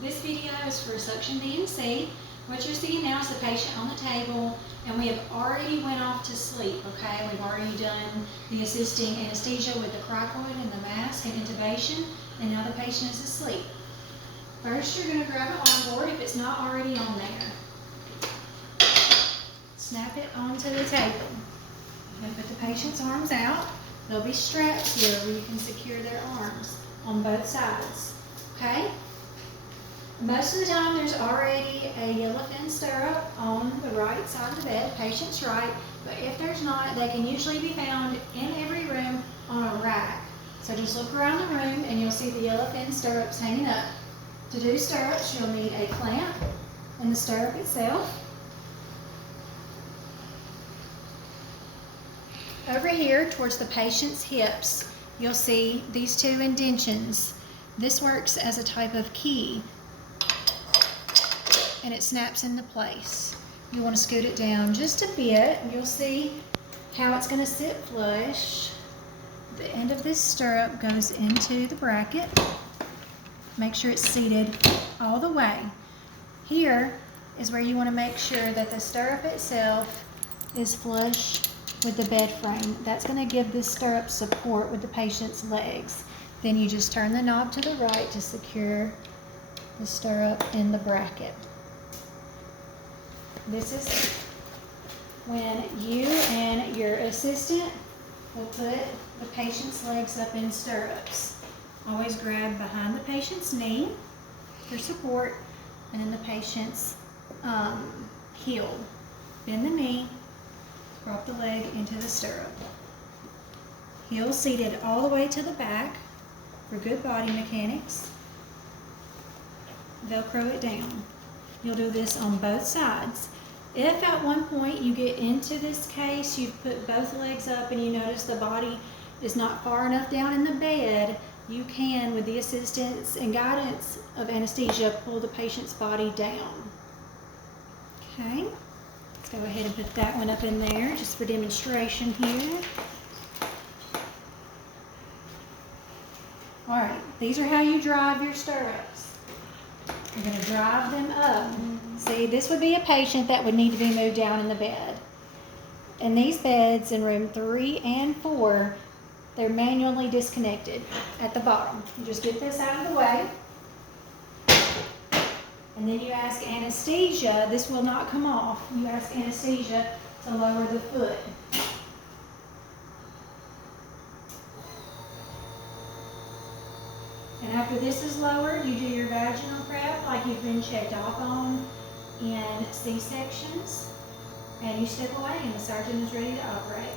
This video is for suction D&C. What you're seeing now is the patient on the table, and we have already went off to sleep, okay? We've already done the assisting anesthesia with the cricoid and the mask and intubation, and now the patient is asleep. First, you're going to grab an arm board if it's not already on there. Snap it onto the table. You're going to put the patient's arms out. There'll be straps here where you can secure their arms on both sides, okay? Most of the time there's already a yellowfin stirrup on the right side of the bed, patient's right, but if there's not, they can usually be found in every room on a rack. So just look around the room and you'll see the yellowfin stirrups hanging up. To do stirrups, you'll need a clamp and the stirrup itself. Over here towards the patient's hips, you'll see these two indentions. This works as a type of key, and it snaps into place. You want to scoot it down just a bit, and you'll see how it's going to sit flush. The end of this stirrup goes into the bracket. Make sure it's seated all the way. Here is where you want to make sure that the stirrup itself is flush with the bed frame. That's going to give this stirrup support with the patient's legs. Then you just turn the knob to the right to secure the stirrup in the bracket. This is when you and your assistant will put the patient's legs up in stirrups. Always grab behind the patient's knee for support, and then the patient's heel. Bend the knee, drop the leg into the stirrup. Heel seated all the way to the back for good body mechanics. Velcro it down. You'll do this on both sides. If at one point you get into this case, you've put both legs up and you notice the body is not far enough down in the bed, you can, with the assistance and guidance of anesthesia, pull the patient's body down. Okay, let's go ahead and put that one up in there just for demonstration here. All right, these are how you drive your stirrups. You're going to drive them up. See, this would be a patient that would need to be moved down in the bed. And these beds in room 3 and 4, they're manually disconnected at the bottom. You just get this out of the way. And then you ask anesthesia, this will not come off. You ask anesthesia to lower the foot. And after this is lowered, you do your vaginal prep like you've been checked off on in C-sections. And you step away and the surgeon is ready to operate.